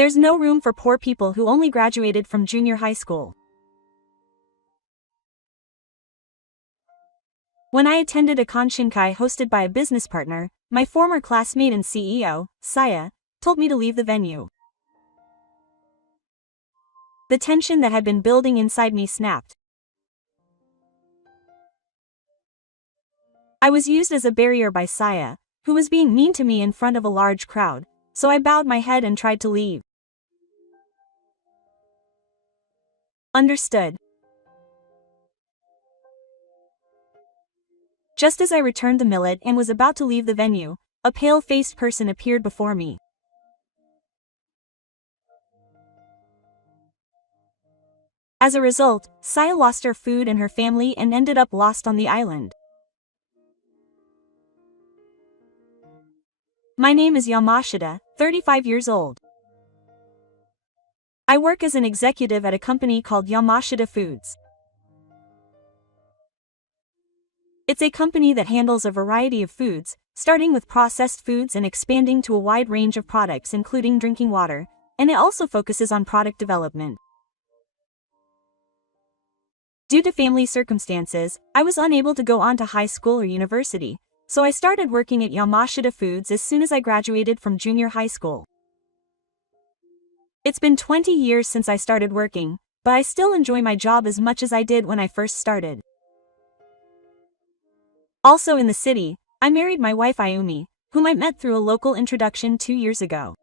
There's no room for poor people who only graduated from junior high school. When I attended a konshinkai hosted by a business partner, my former classmate and CEO, Saya, told me to leave the venue. The tension that had been building inside me snapped. I was used as a barrier by Saya, who was being mean to me in front of a large crowd, so I bowed my head and tried to leave. Understood. Just as I returned the millet and was about to leave the venue, a pale-faced person appeared before me. As a result, Saya lost her food and her family and ended up lost on the island. My name is Yamashita, 35 years old. I work as an executive at a company called Yamashita Foods. It's a company that handles a variety of foods, starting with processed foods and expanding to a wide range of products including drinking water, and it also focuses on product development. Due to family circumstances, I was unable to go on to high school or university, so I started working at Yamashita Foods as soon as I graduated from junior high school. It's been 20 years since I started working, but I still enjoy my job as much as I did when I first started. Also in the city, I married my wife Ayumi, whom I met through a local introduction 2 years ago.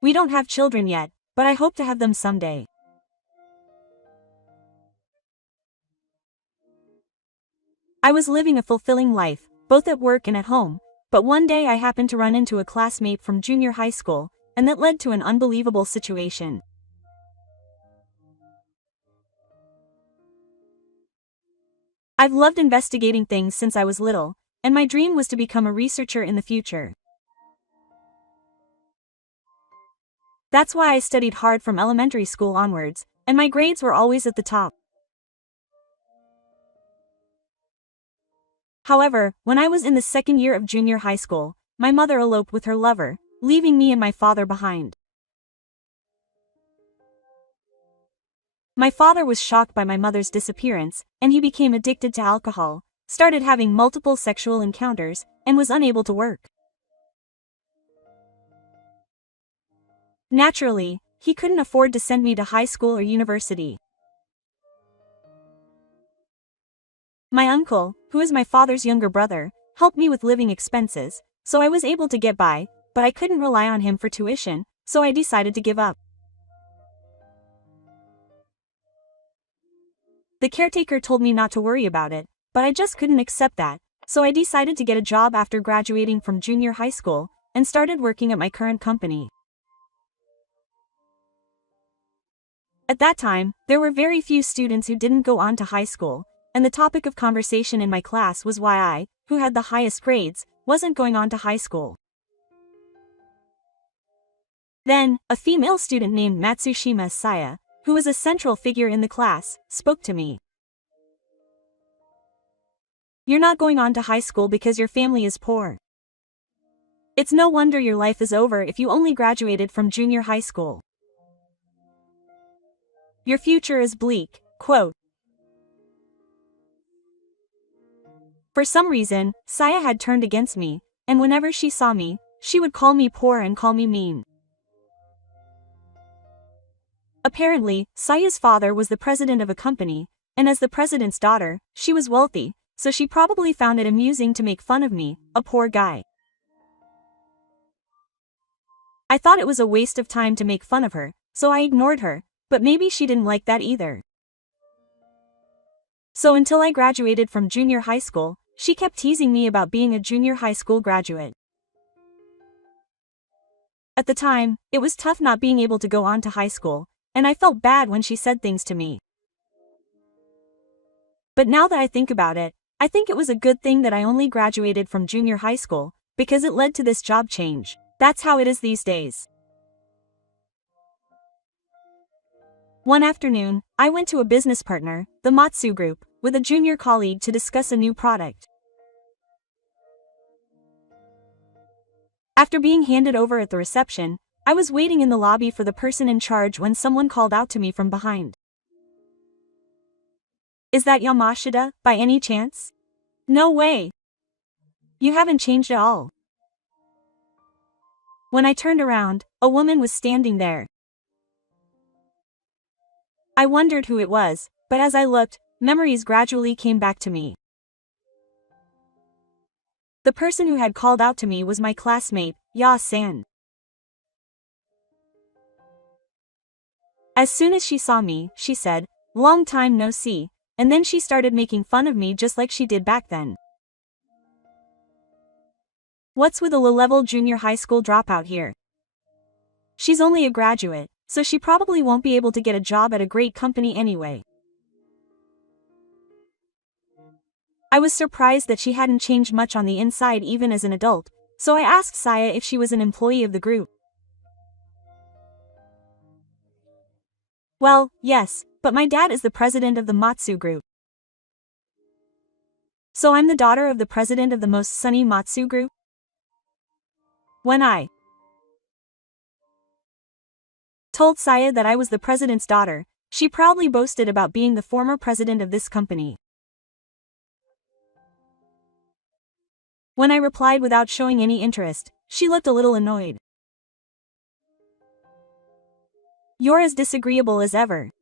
We don't have children yet, but I hope to have them someday. I was living a fulfilling life, both at work and at home, but one day I happened to run into a classmate from junior high school, and that led to an unbelievable situation. I've loved investigating things since I was little, and my dream was to become a researcher in the future. That's why I studied hard from elementary school onwards, and my grades were always at the top. However, when I was in the second year of junior high school, my mother eloped with her lover, leaving me and my father behind. My father was shocked by my mother's disappearance, and he became addicted to alcohol, started having multiple sexual encounters, and was unable to work. Naturally, he couldn't afford to send me to high school or university. My uncle, who is my father's younger brother, helped me with living expenses, so I was able to get by, but I couldn't rely on him for tuition, so I decided to give up. The caretaker told me not to worry about it, but I just couldn't accept that, so I decided to get a job after graduating from junior high school, and started working at my current company. At that time, there were very few students who didn't go on to high school, and the topic of conversation in my class was why I, who had the highest grades, wasn't going on to high school. Then, a female student named Matsushima Saya, who was a central figure in the class, spoke to me. You're not going on to high school because your family is poor. It's no wonder your life is over if you only graduated from junior high school. Your future is bleak, quote. For some reason, Saya had turned against me, and whenever she saw me, she would call me poor and call me mean. Apparently, Saya's father was the president of a company, and as the president's daughter, she was wealthy, so she probably found it amusing to make fun of me, a poor guy. I thought it was a waste of time to make fun of her, so I ignored her, but maybe she didn't like that either. So until I graduated from junior high school, she kept teasing me about being a junior high school graduate. At the time, it was tough not being able to go on to high school, and I felt bad when she said things to me. But now that I think about it, I think it was a good thing that I only graduated from junior high school, because it led to this job change. That's how it is these days. One afternoon, I went to a business partner, the Matsu Group, with a junior colleague to discuss a new product. After being handed over at the reception, I was waiting in the lobby for the person in charge when someone called out to me from behind. "Is that Yamashita, by any chance?" "No way. You haven't changed at all." When I turned around, a woman was standing there. I wondered who it was, but as I looked, memories gradually came back to me. The person who had called out to me was my classmate, Ya-san. As soon as she saw me, she said, "Long time no see," and then she started making fun of me just like she did back then. What's with a low-level junior high school dropout here? She's only a graduate, so she probably won't be able to get a job at a great company anyway. I was surprised that she hadn't changed much on the inside even as an adult, so I asked Saya if she was an employee of the group. "Well, yes, but my dad is the president of the Matsu group." "So I'm the daughter of the president of the most sunny Matsu group?" When I told Saya that I was the president's daughter, she proudly boasted about being the former president of this company. When I replied without showing any interest, she looked a little annoyed. "You're as disagreeable as ever.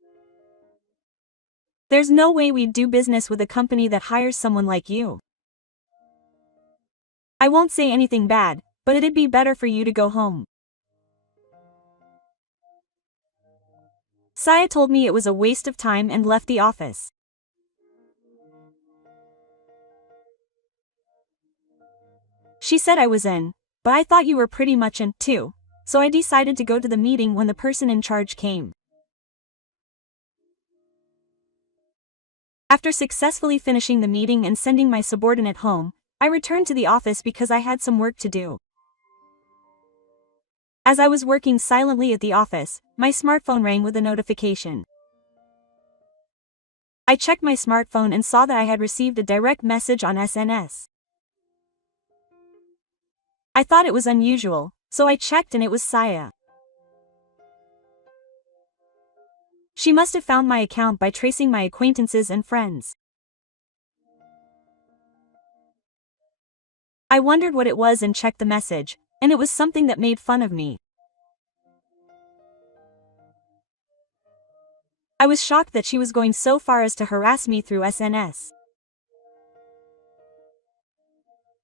There's no way we'd do business with a company that hires someone like you. I won't say anything bad, but it'd be better for you to go home." Saya told me it was a waste of time and left the office. She said I was in, but I thought you were pretty much in, too, so I decided to go to the meeting when the person in charge came. After successfully finishing the meeting and sending my subordinate home, I returned to the office because I had some work to do. As I was working silently at the office, my smartphone rang with a notification. I checked my smartphone and saw that I had received a direct message on SNS. I thought it was unusual, so I checked and it was Saya. She must have found my account by tracing my acquaintances and friends. I wondered what it was and checked the message, and it was something that made fun of me. I was shocked that she was going so far as to harass me through SNS.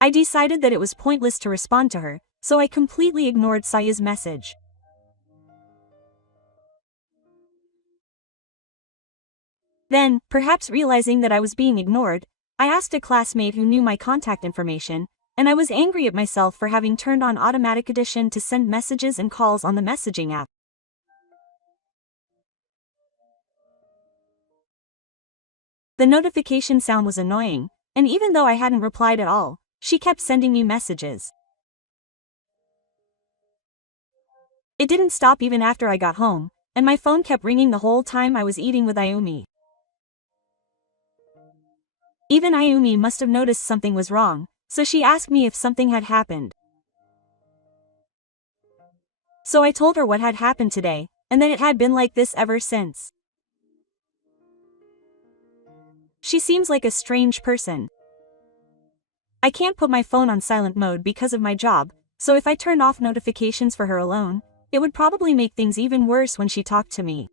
I decided that it was pointless to respond to her, so I completely ignored Saya's message. Then, perhaps realizing that I was being ignored, I asked a classmate who knew my contact information, and I was angry at myself for having turned on automatic addition to send messages and calls on the messaging app. The notification sound was annoying, and even though I hadn't replied at all, she kept sending me messages. It didn't stop even after I got home, and my phone kept ringing the whole time I was eating with Ayumi. Even Ayumi must have noticed something was wrong, so she asked me if something had happened. So I told her what had happened today, and that it had been like this ever since. She seems like a strange person. I can't put my phone on silent mode because of my job, so if I turned off notifications for her alone, it would probably make things even worse when she talked to me.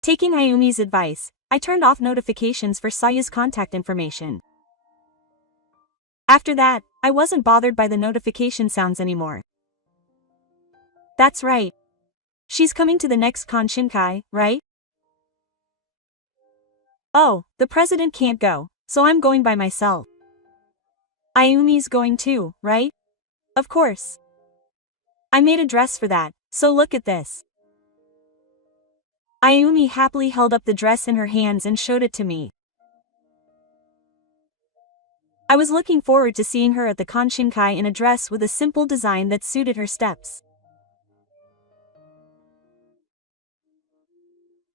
Taking Ayumi's advice, I turned off notifications for Saya's contact information. After that, I wasn't bothered by the notification sounds anymore. That's right. She's coming to the next Konshinkai, right? Oh, the president can't go, so I'm going by myself. Ayumi's going too, right? Of course. I made a dress for that, so look at this. Ayumi happily held up the dress in her hands and showed it to me. I was looking forward to seeing her at the Konshinkai in a dress with a simple design that suited her steps.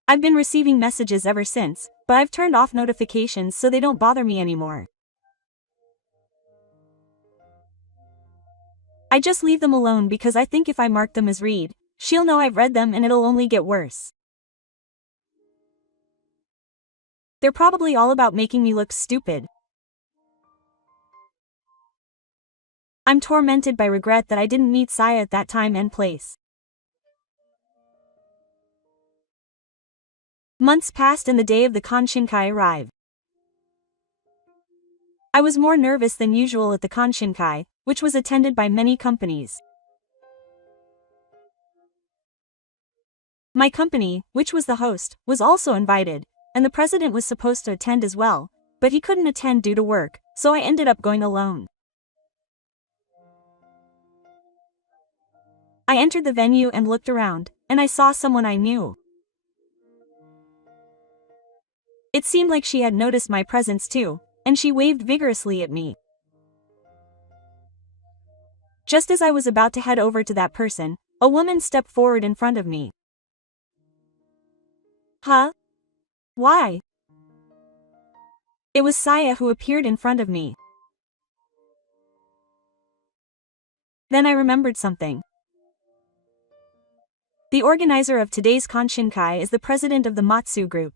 I've been receiving messages ever since, but I've turned off notifications so they don't bother me anymore. I just leave them alone because I think if I mark them as read, she'll know I've read them and it'll only get worse. They're probably all about making me look stupid. I'm tormented by regret that I didn't meet Saya at that time and place. Months passed and the day of the Konshinkai arrived. I was more nervous than usual at the Konshinkai, which was attended by many companies. My company, which was the host, was also invited, and the president was supposed to attend as well, but he couldn't attend due to work, so I ended up going alone. I entered the venue and looked around, and I saw someone I knew. It seemed like she had noticed my presence too, and she waved vigorously at me. Just as I was about to head over to that person, a woman stepped forward in front of me. Huh? Why? It was Saya who appeared in front of me. Then I remembered something. The organizer of today's Konshinkai is the president of the Matsu Group.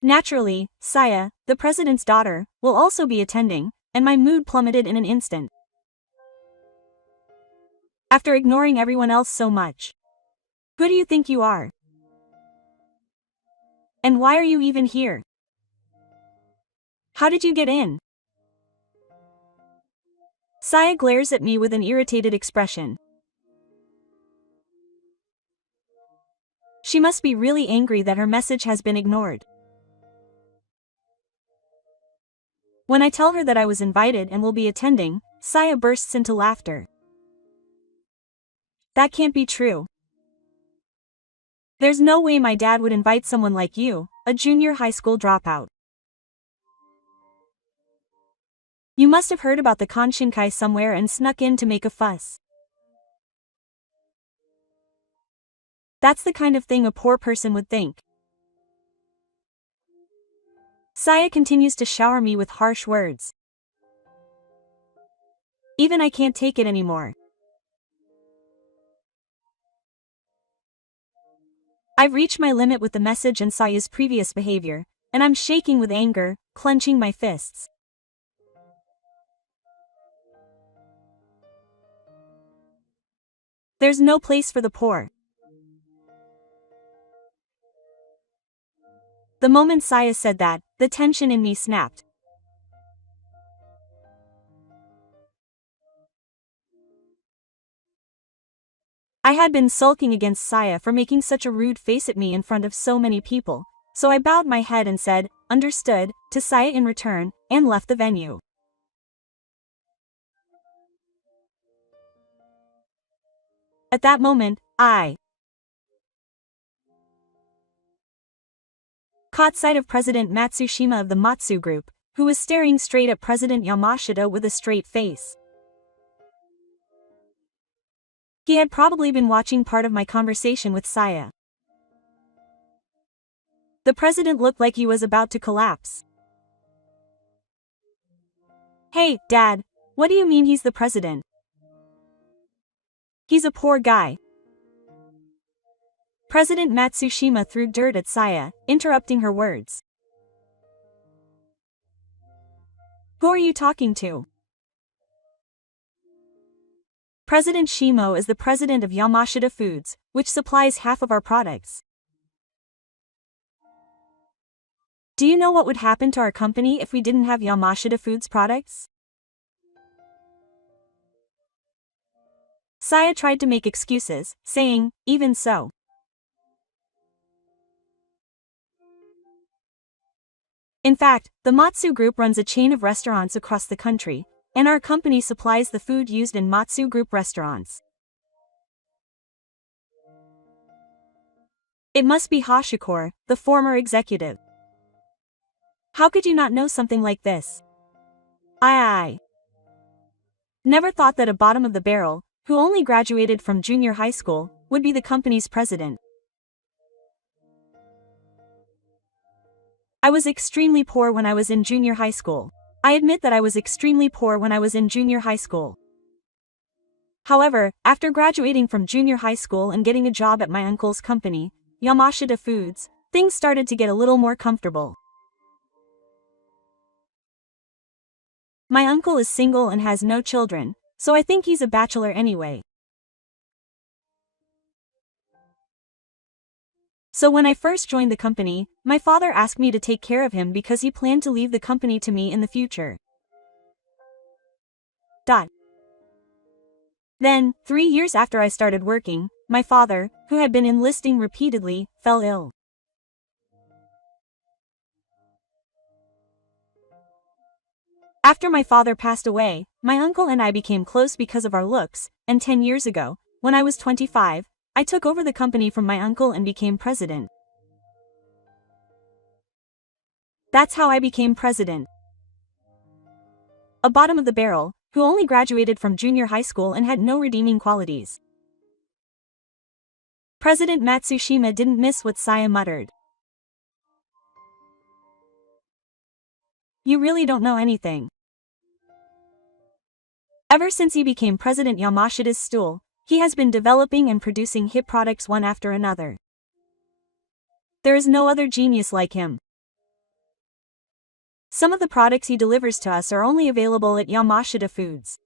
Naturally, Saya, the president's daughter, will also be attending, and my mood plummeted in an instant. After ignoring everyone else so much. Who do you think you are? And why are you even here? How did you get in? Saya glares at me with an irritated expression. She must be really angry that her message has been ignored. When I tell her that I was invited and will be attending, Saya bursts into laughter. That can't be true. There's no way my dad would invite someone like you, a junior high school dropout. You must have heard about the Konshinkai somewhere and snuck in to make a fuss. That's the kind of thing a poor person would think. Saya continues to shower me with harsh words. Even I can't take it anymore. I've reached my limit with the message and Saya's previous behavior, and I'm shaking with anger, clenching my fists. There's no place for the poor. The moment Saya said that, the tension in me snapped. I had been sulking against Saya for making such a rude face at me in front of so many people, so I bowed my head and said, "Understood," to Saya in return, and left the venue. At that moment, I caught sight of President Matsushima of the Matsu Group, who was staring straight at President Yamashita with a straight face. He had probably been watching part of my conversation with Saya. The president looked like he was about to collapse. Hey, Dad, what do you mean he's the president? He's a poor guy. President Matsushima threw dirt at Saya, interrupting her words. Who are you talking to? President Shimo is the president of Yamashita Foods, which supplies half of our products. Do you know what would happen to our company if we didn't have Yamashita Foods products? Saya tried to make excuses, saying, even so. In fact, the Matsu Group runs a chain of restaurants across the country, and our company supplies the food used in Matsu Group restaurants. It must be Hashikor, the former executive. How could you not know something like this? I never thought that a bottom of the barrel, who only graduated from junior high school, would be the company's president. I was extremely poor when I was in junior high school. I admit that I was extremely poor when I was in junior high school. However, after graduating from junior high school and getting a job at my uncle's company, Yamashita Foods, things started to get a little more comfortable. My uncle is single and has no children, so I think he's a bachelor anyway. So when I first joined the company, my father asked me to take care of him because he planned to leave the company to me in the future. Then, 3 years after I started working, my father, who had been enlisting repeatedly, fell ill. After my father passed away, my uncle and I became close because of our looks, and 10 years ago, when I was 25, I took over the company from my uncle and became president. That's how I became president. A bottom of the barrel, who only graduated from junior high school and had no redeeming qualities. President Matsushima didn't miss what Saya muttered. You really don't know anything. Ever since he became President Yamashita's stool, he has been developing and producing hit products one after another. There is no other genius like him. Some of the products he delivers to us are only available at Yamashita Foods.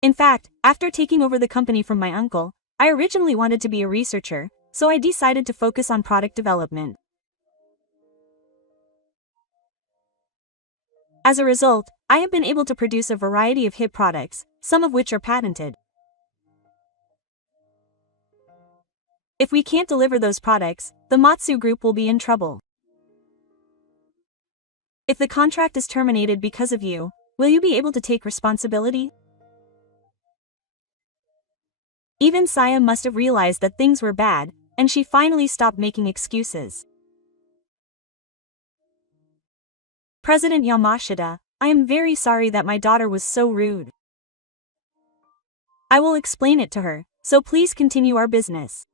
In fact, after taking over the company from my uncle, I originally wanted to be a researcher, so I decided to focus on product development. As a result, I have been able to produce a variety of hit products, some of which are patented. If we can't deliver those products, the Matsu Group will be in trouble. If the contract is terminated because of you, will you be able to take responsibility? Even Saya must have realized that things were bad, and she finally stopped making excuses. President Yamashita, I am very sorry that my daughter was so rude. I will explain it to her, so please continue our business.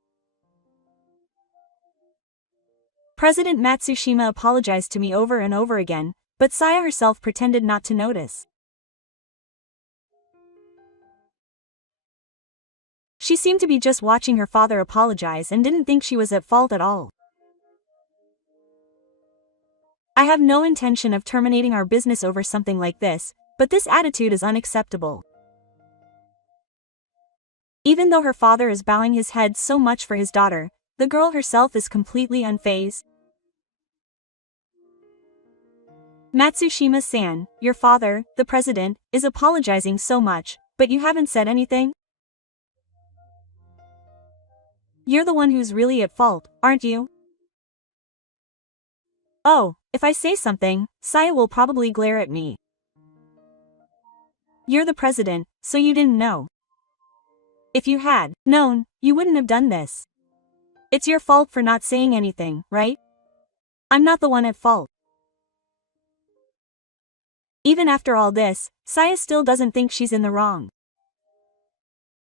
President Matsushima apologized to me over and over again, but Saya herself pretended not to notice. She seemed to be just watching her father apologize and didn't think she was at fault at all. I have no intention of terminating our business over something like this, but this attitude is unacceptable. Even though her father is bowing his head so much for his daughter, the girl herself is completely unfazed. Matsushima-san, your father, the president, is apologizing so much, but you haven't said anything? You're the one who's really at fault, aren't you? Oh, if I say something, Saya will probably glare at me. You're the president, so you didn't know. If you had known, you wouldn't have done this. It's your fault for not saying anything, right? I'm not the one at fault. Even after all this, Saya still doesn't think she's in the wrong.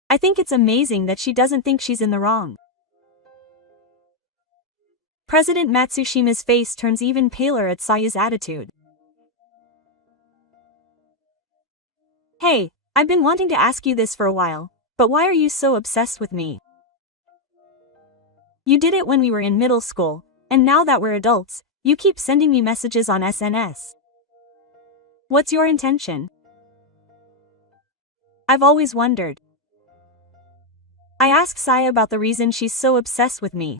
I think it's amazing that she doesn't think she's in the wrong. President Matsushima's face turns even paler at Saya's attitude. Hey, I've been wanting to ask you this for a while, but why are you so obsessed with me? You did it when we were in middle school, and now that we're adults, you keep sending me messages on SNS. What's your intention? I've always wondered. I asked Saya about the reason she's so obsessed with me.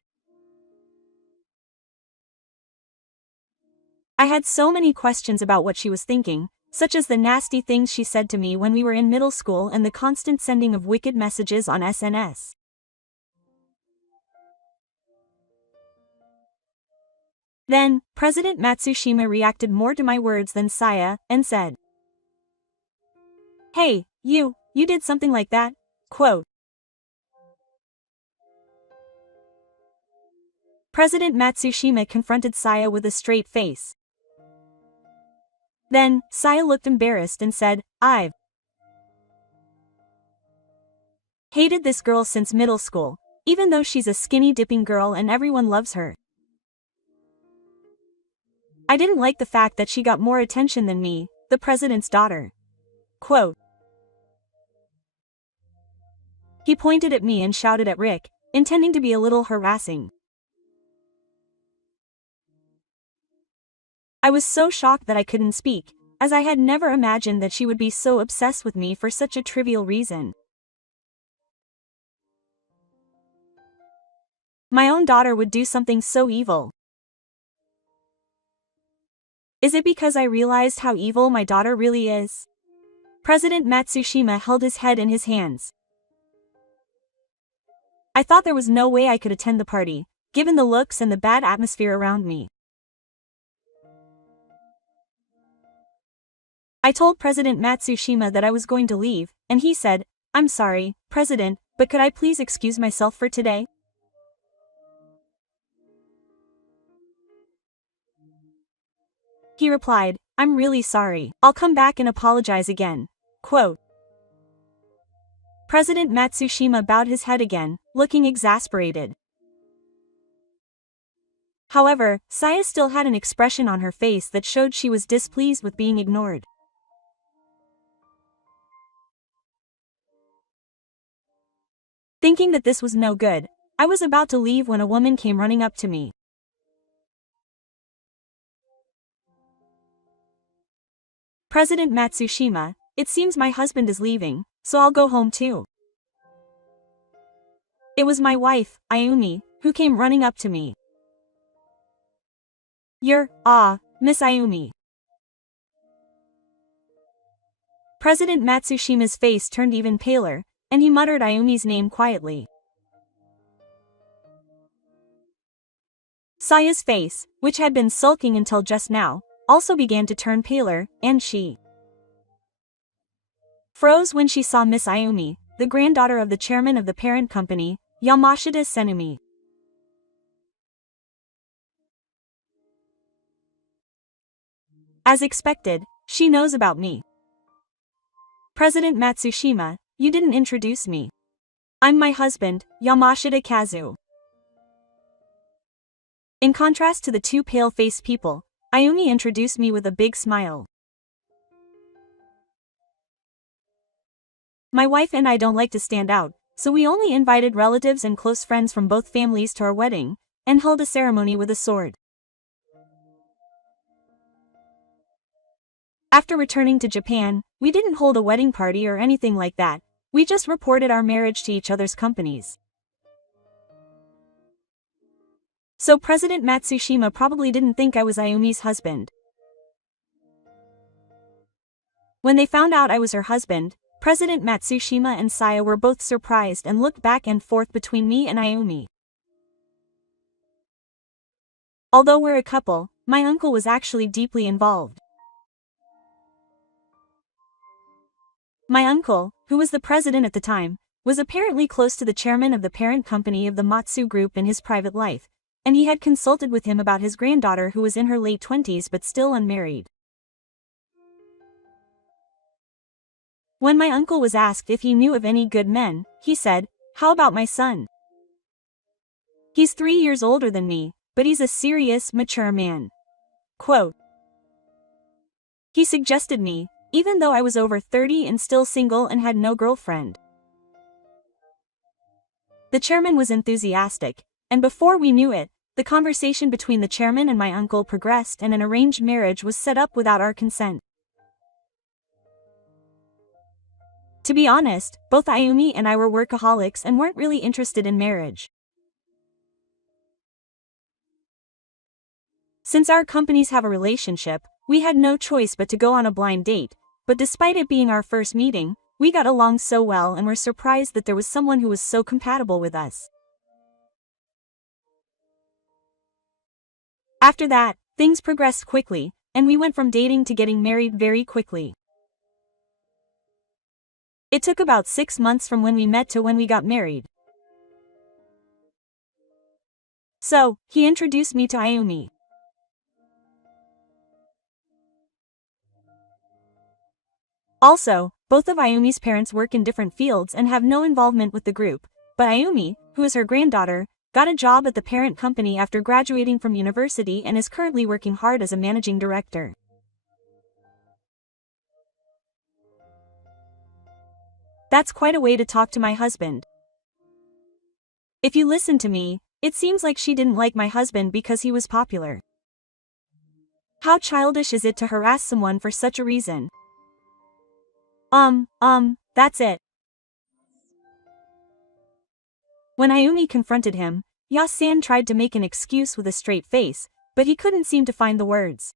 I had so many questions about what she was thinking, such as the nasty things she said to me when we were in middle school and the constant sending of wicked messages on SNS. Then, President Matsushima reacted more to my words than Saya, and said, Hey, you did something like that? Quote. President Matsushima confronted Saya with a straight face. Then, Saya looked embarrassed and said, I've hated this girl since middle school, even though she's a skinny dipping girl and everyone loves her. I didn't like the fact that she got more attention than me, the president's daughter. Quote. He pointed at me and shouted at Rick, intending to be a little harassing. I was so shocked that I couldn't speak, as I had never imagined that she would be so obsessed with me for such a trivial reason. My own daughter would do something so evil. Is it because I realized how evil my daughter really is? President Matsushima held his head in his hands. I thought there was no way I could attend the party, given the looks and the bad atmosphere around me. I told President Matsushima that I was going to leave, and he said, "I'm sorry, President, but could I please excuse myself for today?" He replied, "I'm really sorry. I'll come back and apologize again." Quote. President Matsushima bowed his head again, looking exasperated. However, Saya still had an expression on her face that showed she was displeased with being ignored. Thinking that this was no good, I was about to leave when a woman came running up to me. "President Matsushima, it seems my husband is leaving, so I'll go home too." It was my wife, Ayumi, who came running up to me. Miss Ayumi." President Matsushima's face turned even paler, and he muttered Ayumi's name quietly. Saya's face, which had been sulking until just now, also began to turn paler, and she froze when she saw Miss Ayumi, the granddaughter of the chairman of the parent company, Yamashita Senumi. As expected, she knows about me. "President Matsushima, you didn't introduce me. I'm my husband, Yamashita Kazu." In contrast to the two pale-faced people, Ayumi introduced me with a big smile. "My wife and I don't like to stand out, so we only invited relatives and close friends from both families to our wedding, and held a ceremony with a sword." After returning to Japan, we didn't hold a wedding party or anything like that, we just reported our marriage to each other's companies. So President Matsushima probably didn't think I was Ayumi's husband. When they found out I was her husband, President Matsushima and Saya were both surprised and looked back and forth between me and Ayumi. Although we're a couple, my uncle was actually deeply involved. My uncle, who was the president at the time, was apparently close to the chairman of the parent company of the Matsu Group in his private life, and he had consulted with him about his granddaughter who was in her late 20s but still unmarried. When my uncle was asked if he knew of any good men, he said, "How about my son? He's 3 years older than me, but he's a serious, mature man." Quote. He suggested me, even though I was over 30 and still single and had no girlfriend. The chairman was enthusiastic, and before we knew it, the conversation between the chairman and my uncle progressed and an arranged marriage was set up without our consent. To be honest, both Ayumi and I were workaholics and weren't really interested in marriage. Since our companies have a relationship, we had no choice but to go on a blind date, but despite it being our first meeting, we got along so well and were surprised that there was someone who was so compatible with us. After that, things progressed quickly, and we went from dating to getting married very quickly. It took about 6 months from when we met to when we got married. So, he introduced me to Ayumi. Also, both of Ayumi's parents work in different fields and have no involvement with the group, but Ayumi, who is her granddaughter, got a job at the parent company after graduating from university and is currently working hard as a managing director. That's quite a way to talk to my husband. If you listen to me, it seems like she didn't like my husband because he was popular. How childish is it to harass someone for such a reason? That's it. When Ayumi confronted him, Ya-san tried to make an excuse with a straight face, but he couldn't seem to find the words.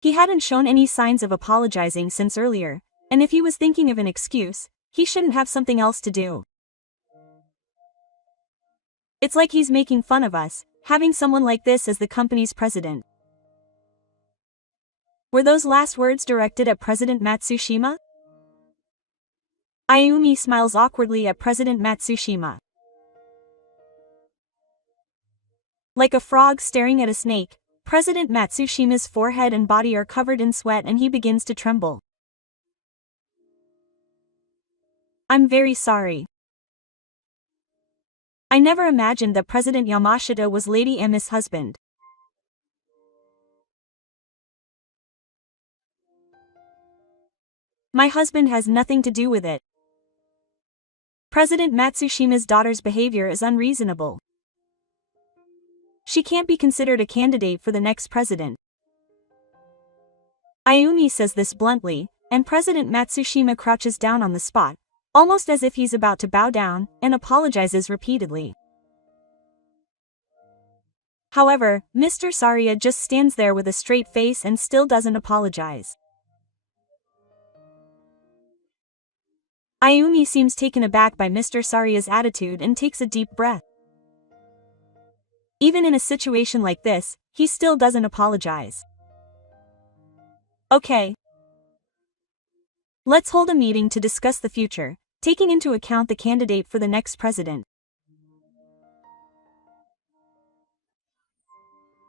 He hadn't shown any signs of apologizing since earlier, and if he was thinking of an excuse, he shouldn't have something else to do. It's like he's making fun of us, having someone like this as the company's president. Were those last words directed at President Matsushima? Ayumi smiles awkwardly at President Matsushima. Like a frog staring at a snake, President Matsushima's forehead and body are covered in sweat and he begins to tremble. I'm very sorry. I never imagined that President Yamashita was Lady Ami's husband. My husband has nothing to do with it. President Matsushima's daughter's behavior is unreasonable. She can't be considered a candidate for the next president. Ayumi says this bluntly, and President Matsushima crouches down on the spot, almost as if he's about to bow down, and apologizes repeatedly. However, Mr. Saria just stands there with a straight face and still doesn't apologize. Ayumi seems taken aback by Mr. Saria's attitude and takes a deep breath. Even in a situation like this, he still doesn't apologize. Okay. Let's hold a meeting to discuss the future, taking into account the candidate for the next president.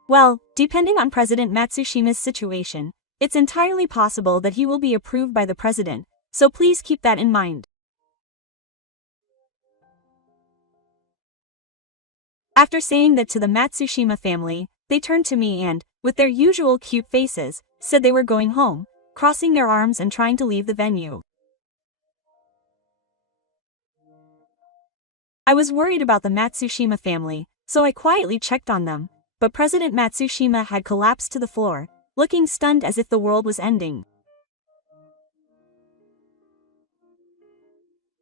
Well, depending on President Matsushima's situation, it's entirely possible that he will be approved by the president, so please keep that in mind. After saying that to the Matsushima family, they turned to me and, with their usual cute faces, said they were going home, crossing their arms and trying to leave the venue. I was worried about the Matsushima family, so I quietly checked on them, but President Matsushima had collapsed to the floor, looking stunned as if the world was ending.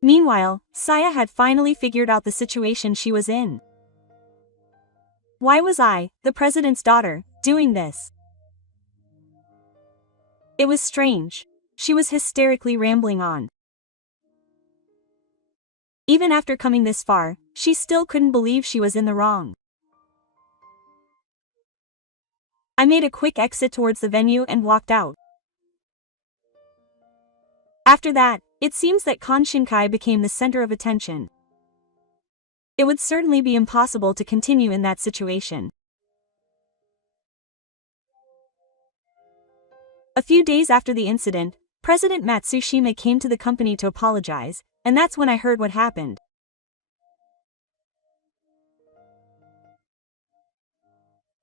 Meanwhile, Saya had finally figured out the situation she was in. Why was I, the president's daughter, doing this? It was strange. She was hysterically rambling on. Even after coming this far, she still couldn't believe she was in the wrong. I made a quick exit towards the venue and walked out. After that, it seems that Konshinkai became the center of attention. It would certainly be impossible to continue in that situation. A few days after the incident, President Matsushima came to the company to apologize, and that's when I heard what happened.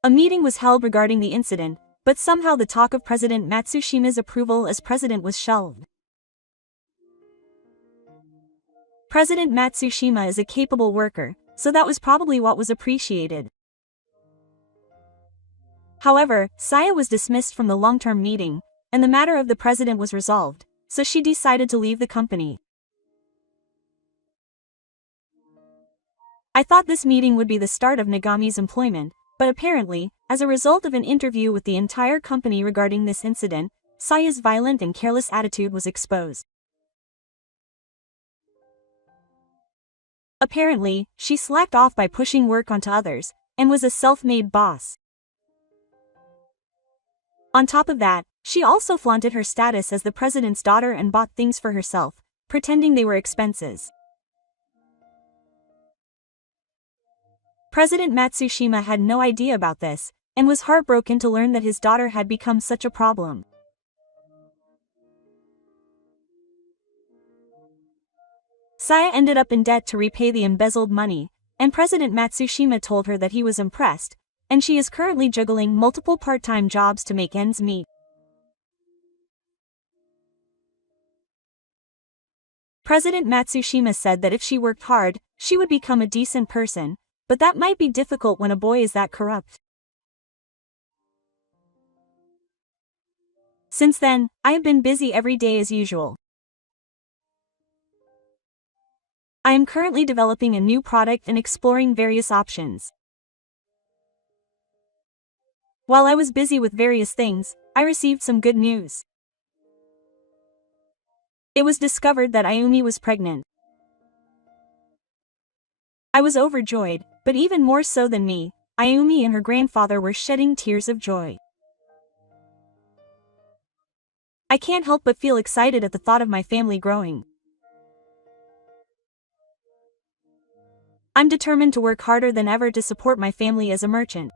A meeting was held regarding the incident, but somehow the talk of President Matsushima's approval as president was shelved. President Matsushima is a capable worker, so that was probably what was appreciated. However, Saya was dismissed from the long-term meeting, and the matter of the president was resolved, so she decided to leave the company. I thought this meeting would be the start of Nagami's employment, but apparently, as a result of an interview with the entire company regarding this incident, Saya's violent and careless attitude was exposed. Apparently, she slacked off by pushing work onto others, and was a self-made boss. On top of that, she also flaunted her status as the president's daughter and bought things for herself, pretending they were expenses. President Matsushima had no idea about this, and was heartbroken to learn that his daughter had become such a problem. Saya ended up in debt to repay the embezzled money, and President Matsushima told her that he was impressed, and she is currently juggling multiple part-time jobs to make ends meet. President Matsushima said that if she worked hard, she would become a decent person, but that might be difficult when a boy is that corrupt. Since then, I have been busy every day as usual. I am currently developing a new product and exploring various options. While I was busy with various things, I received some good news. It was discovered that Ayumi was pregnant. I was overjoyed, but even more so than me, Ayumi and her grandfather were shedding tears of joy. I can't help but feel excited at the thought of my family growing. I'm determined to work harder than ever to support my family as a merchant.